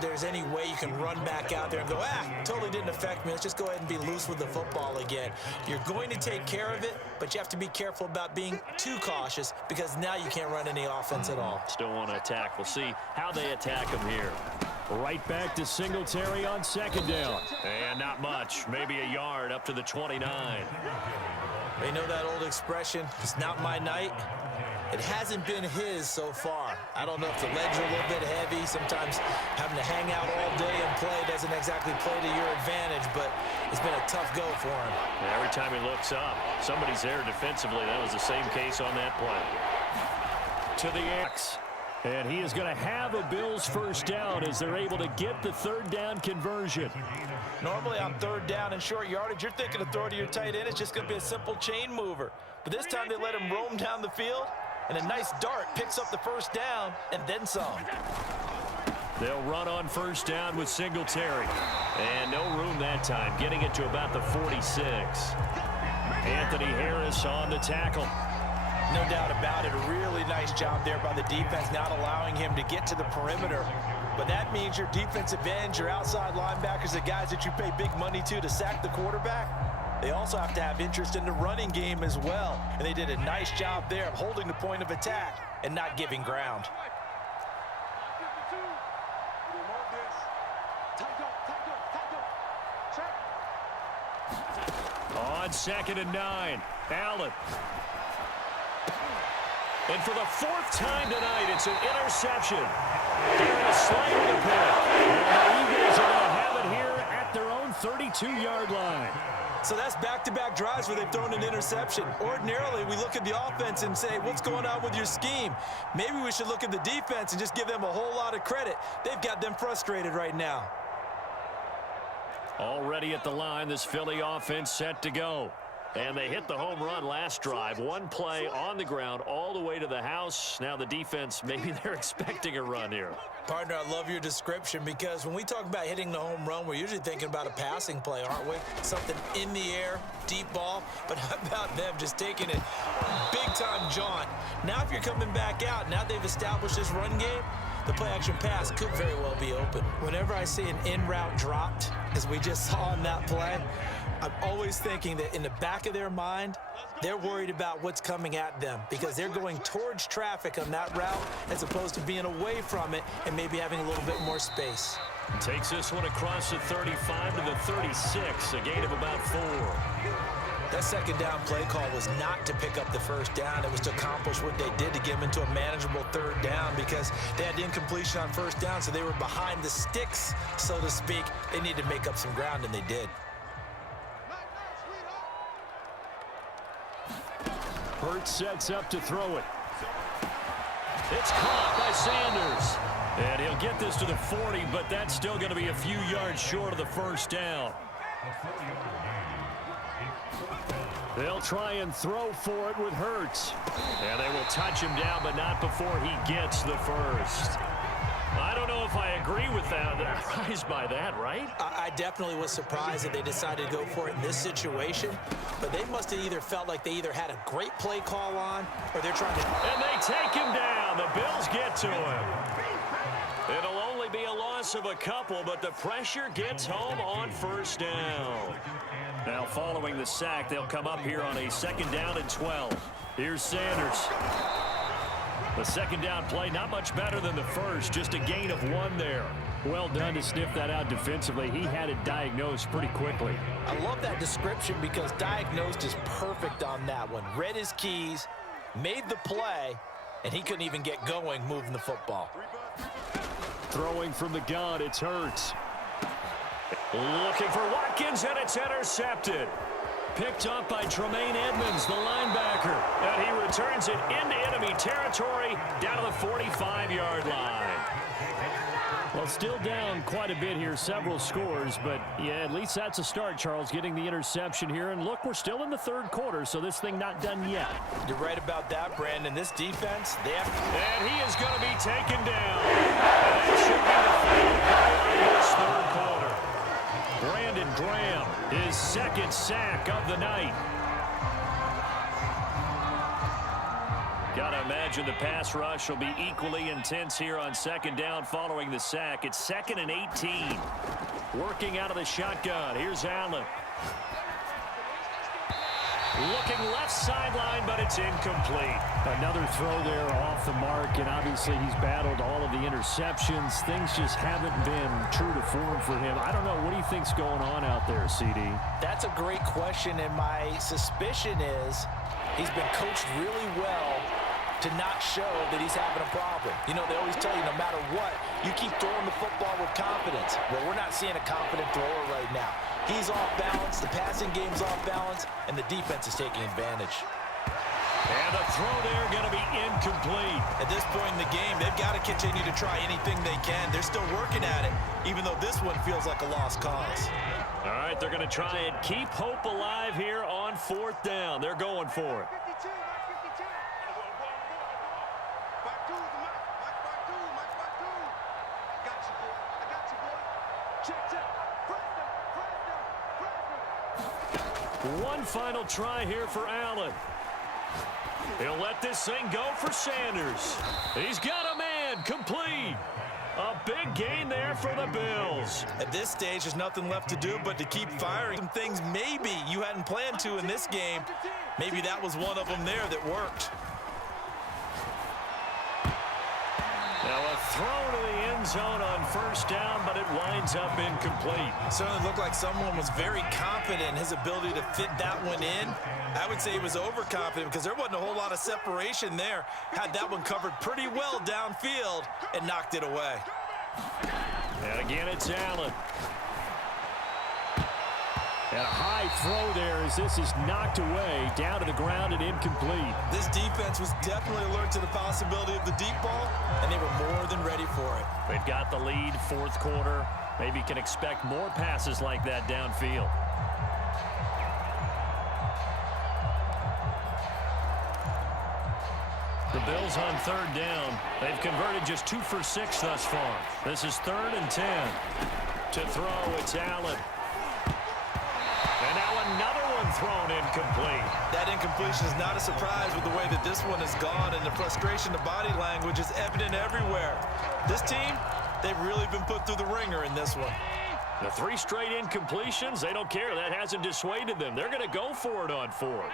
there's any way you can run back out there and go, totally didn't affect me. Let's just go ahead and be loose with the football again. You're going to take care of it, but you have to be careful about being too cautious because now you can't run any offense at all. Still want to attack. We'll see how they attack him here. Right back to Singletary on second down. And not much. Maybe a yard up to the 29. They know that old expression, it's not my night. It hasn't been his so far. I don't know if the legs are a little bit heavy. Sometimes having to hang out all day and play doesn't exactly play to your advantage, but it's been a tough go for him. And every time he looks up, somebody's there defensively. That was the same case on that play. To the X. And he is going to have a Bills first down as they're able to get the third down conversion. Normally on third down and short yardage, you're thinking of throwing to your tight end. It's just going to be a simple chain mover. But this time they let him roam down the field, and a nice dart picks up the first down and then some. They'll run on first down with Singletary. And no room that time, getting it to about the 46. Anthony Harris on the tackle. No doubt about it. A really nice job there by the defense, not allowing him to get to the perimeter. But that means your defensive ends, your outside linebackers, the guys that you pay big money to sack the quarterback, they also have to have interest in the running game as well. And they did a nice job there of holding the point of attack and not giving ground. On 2nd and 9, Allen. And for the fourth time tonight, it's an interception. Darius Slay with a pick. And the Eagles are going to have it here at their own 32-yard line. So that's back-to-back drives where they've thrown an interception. Ordinarily, we look at the offense and say, what's going on with your scheme? Maybe we should look at the defense and just give them a whole lot of credit. They've got them frustrated right now. Already at the line, this Philly offense set to go. And they hit the home run last drive. One play on the ground all the way to the house. Now the defense, maybe they're expecting a run here. Partner, I love your description because when we talk about hitting the home run, we're usually thinking about a passing play, aren't we? Something in the air, deep ball. But how about them just taking it big-time jaunt? Now if you're coming back out, now they've established this run game, the play-action pass could very well be open. Whenever I see an in-route dropped, as we just saw in that play, I'm always thinking that in the back of their mind, they're worried about what's coming at them because they're going towards traffic on that route as opposed to being away from it and maybe having a little bit more space. Takes this one across the 35 to the 36, a gain of about 4. That second down play call was not to pick up the first down. It was to accomplish what they did to get them into a manageable third down because they had the incompletion on first down, so they were behind the sticks, so to speak. They needed to make up some ground, and they did. Hurts sets up to throw it. It's caught by Sanders. And he'll get this to the 40, but that's still going to be a few yards short of the first down. They'll try and throw for it with Hurts. And they will touch him down, but not before he gets the first. I don't know if I agree with that. I'm surprised by that, right? I definitely was surprised that they decided to go for it in this situation. But they must have either felt like they either had a great play call on or they're trying to... And they take him down. The Bills get to him. It'll only be a loss of a couple, but the pressure gets home on first down. Now following the sack, they'll come up here on a 2nd down and 12. Here's Sanders. The second down play, not much better than the first, just a gain of 1 there. Well done to sniff that out defensively. He had it diagnosed pretty quickly. I love that description because diagnosed is perfect on that one. Read his keys, made the play, and he couldn't even get going moving the football. Throwing from the gun, it's Hurts. Looking for Watkins, and it's intercepted. Picked up by Tremaine Edmonds, the linebacker. And he returns it into enemy territory down to the 45-yard line. Well, still down quite a bit here, several scores, but yeah, at least that's a start, Charles, getting the interception here. And look, we're still in the 3rd quarter, so this thing not done yet. You're right about that, Brandon. This defense, they have... And he is going to be taken down. And that should be the final play of this 3rd quarter. Brandon Graham, his 2nd sack of the night. Got to imagine the pass rush will be equally intense here on second down following the sack. It's 2nd and 18. Working out of the shotgun. Here's Allen. Looking left sideline, but it's incomplete. Another throw there off the mark, and obviously he's battled all of the interceptions. Things just haven't been true to form for him. I don't know. What do you think's going on out there, CD? That's a great question, and my suspicion is he's been coached really well to not show that he's having a problem. You know, they always tell you no matter what, you keep throwing the football with confidence. Well, we're not seeing a confident thrower right now. He's off balance, the passing game's off balance, and the defense is taking advantage. And a throw there going to be incomplete. At this point in the game, they've got to continue to try anything they can. They're still working at it, even though this one feels like a lost cause. All right, they're going to try and keep hope alive here on 4th down. They're going for it. One final try here for Allen. He'll let this thing go for Sanders. He's got a man, complete. A big gain there for the Bills. At this stage, there's nothing left to do but to keep firing some things maybe you hadn't planned to in this game. Maybe that was one of them there that worked. Now a throw to the end zone on 1st down, but it winds up incomplete. Certainly looked like someone was very confident in his ability to fit that one in. I would say he was overconfident because there wasn't a whole lot of separation there. Had that one covered pretty well downfield and knocked it away. And again, it's Allen. And a high throw there as this is knocked away, down to the ground and incomplete. This defense was definitely alert to the possibility of the deep ball, and they were more than ready for it. They've got the lead, 4th quarter. Maybe can expect more passes like that downfield. The Bills on 3rd down. They've converted just 2 for 6 thus far. This is 3rd and 10. To throw, it's Allen. And now another one thrown incomplete. That incompletion is not a surprise with the way that this one has gone, and the frustration, the body language is evident everywhere. This team, they've really been put through the ringer in this one. The 3 straight incompletions, they don't care. That hasn't dissuaded them. They're going to go for it on 4th.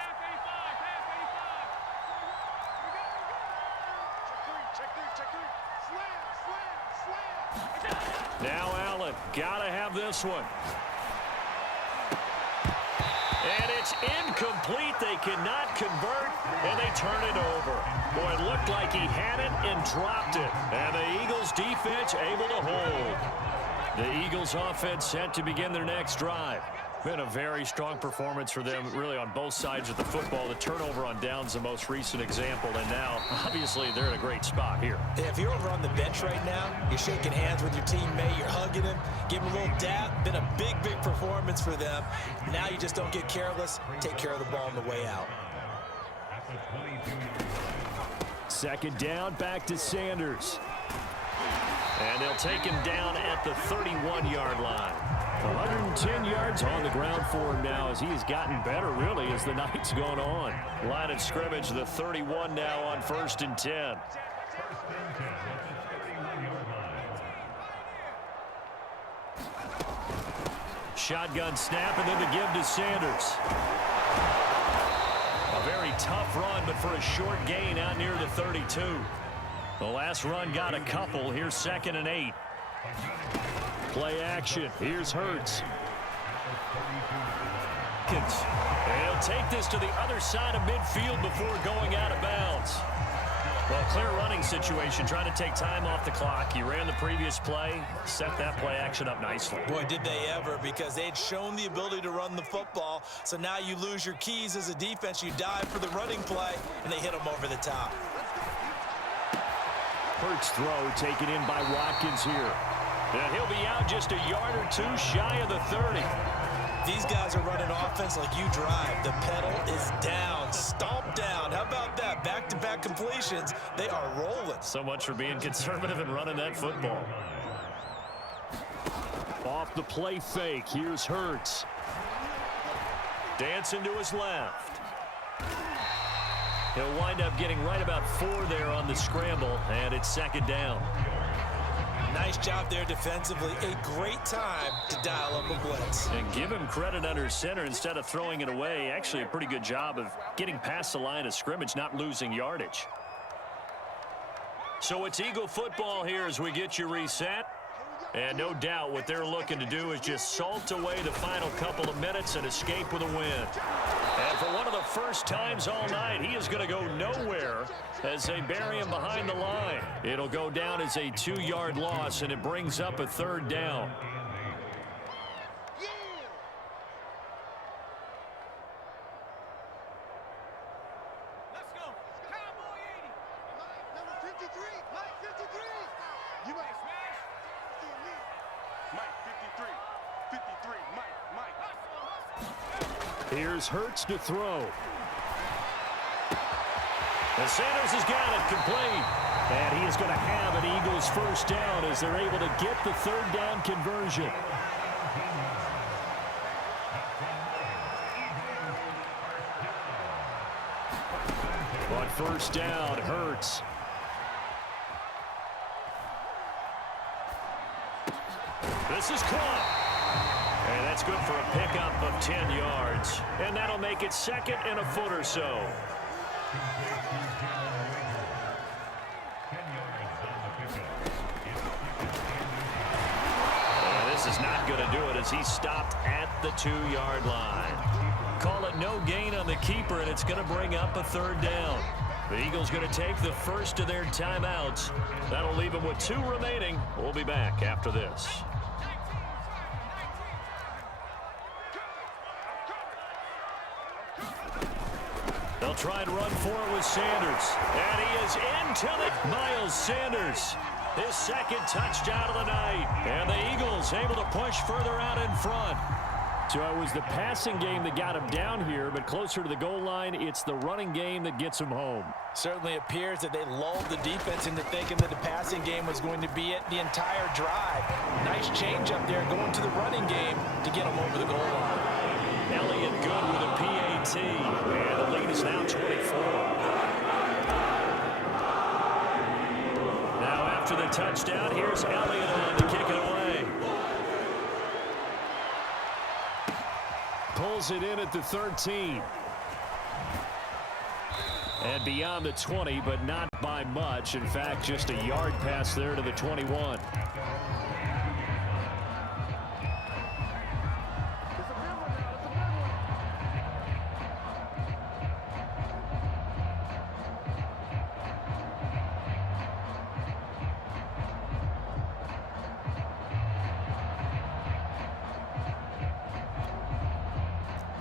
Now Allen, gotta have this one. And it's incomplete. They cannot convert, and they turn it over. Boy, it looked like he had it and dropped it. And the Eagles defense able to hold. The Eagles offense set to begin their next drive. Been a very strong performance for them, really, on both sides of the football. The turnover on downs, the most recent example, and now, obviously, they're in a great spot here. If you're over on the bench right now, you're shaking hands with your teammate, you're hugging him, give him a little dap. Been a big, big performance for them. Now you just don't get careless. Take care of the ball on the way out. 2nd down, back to Sanders. And they'll take him down at the 31-yard line. 110 yards on the ground for him now as he has gotten better, really, as the night's gone on. Line of scrimmage, the 31 now on 1st and 10. Shotgun snap, and then the give to Sanders. A very tough run, but for a short gain out near the 32. The last run got a couple. Here's 2nd and 8. Play action. Here's Hurts. And he'll take this to the other side of midfield before going out of bounds. Well, clear running situation, trying to take time off the clock. He ran the previous play, set that play action up nicely. Boy, did they ever, because they'd shown the ability to run the football. So now you lose your keys as a defense. You dive for the running play, and they hit them over the top. Hurts throw taken in by Watkins here. And he'll be out just a yard or two shy of the 30. These guys are running offense like you drive. The pedal is down, stomped down. How about that? Back-to-back completions. They are rolling. So much for being conservative and running that football. Off the play fake. Here's Hurts. Dancing to his left. He'll wind up getting right about 4 there on the scramble, and it's 2nd down. Nice job there defensively. A great time to dial up a blitz. And give him credit under center instead of throwing it away. Actually, a pretty good job of getting past the line of scrimmage, not losing yardage. So it's Eagle football here as we get you reset. And no doubt what they're looking to do is just salt away the final couple of minutes and escape with a win. And for one of the first times all night, he is going to go nowhere as they bury him behind the line. It'll go down as a 2-yard loss, and it brings up a 3rd down. Here's Hurts to throw. And Sanders has got it complete. And he is going to have an Eagles 1st down as they're able to get the 3rd down conversion. On 1st down, Hurts. This is caught. And that's good for a pickup of 10 yards. And that'll make it 2nd and a foot or so. And this is not going to do it as he stopped at the 2-yard line. Call it no gain on the keeper, and it's going to bring up a 3rd down. The Eagles going to take the first of their timeouts. That'll leave them with 2 remaining. We'll be back after this. They'll try and run for it with Sanders. And he is into the Miles Sanders. His 2nd touchdown of the night. And the Eagles able to push further out in front. So it was the passing game that got him down here, but closer to the goal line, it's the running game that gets him home. Certainly appears that they lulled the defense into thinking that the passing game was going to be it the entire drive. Nice change up there going to the running game to get him over the goal line. Elliott good with a PAT, and the lead is now 24. Now after the touchdown, here's Elliott on to kick it away. Pulls it in at the 13. And beyond the 20, but not by much. In fact, just a yard pass there to the 21.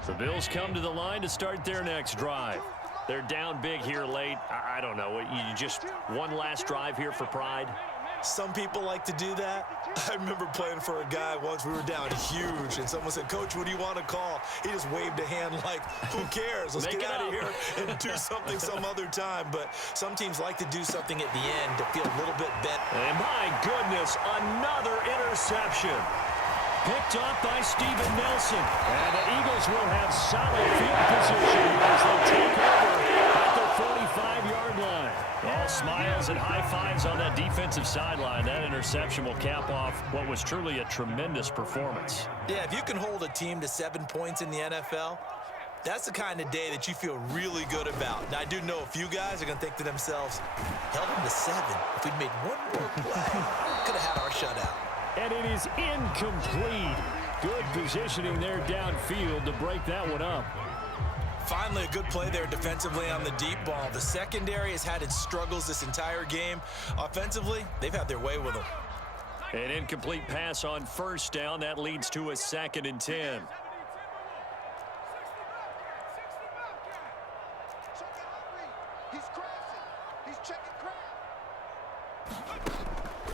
The Bills come to the line to start their next drive. They're down big here late. I don't know. You just one last drive here for pride? Some people like to do that. I remember playing for a guy once. We were down huge, and someone said, "Coach, what do you want to call?" He just waved a hand like, who cares? Let's get out of here and do something some other time. But some teams like to do something at the end to feel a little bit better. And my goodness, another interception. Picked off by Steven Nelson. And the Eagles will have solid field position as they take over at the 45-yard line. All smiles and high fives on that defensive sideline. That interception will cap off what was truly a tremendous performance. Yeah, if you can hold a team to 7 points in the NFL, that's the kind of day that you feel really good about. Now, I do know a few guys are going to think to themselves, held them to 7. If we'd made one more play, could have had our shutout. And it is incomplete. Good positioning there downfield to break that one up. Finally, a good play there defensively on the deep ball. The secondary has had its struggles this entire game. Offensively, they've had their way with them. An incomplete pass on first down. That leads to a 2nd and 10.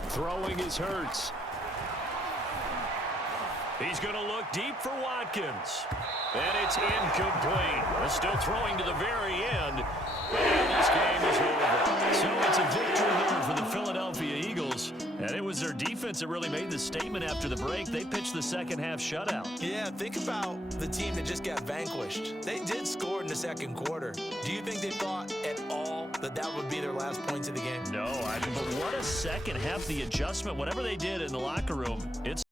Throwing is Hurts. He's going to look deep for Watkins. And it's incomplete. Still throwing to the very end. And this game is over. So it's a victory here for the Philadelphia Eagles. And it was their defense defense that really made the statement after the break. They pitched the second half shutout. Yeah, think about the team that just got vanquished. They did score in the second quarter. Do you think they thought at all that that would be their last points of the game? No, but what a second half. The adjustment, whatever they did in the locker room, it's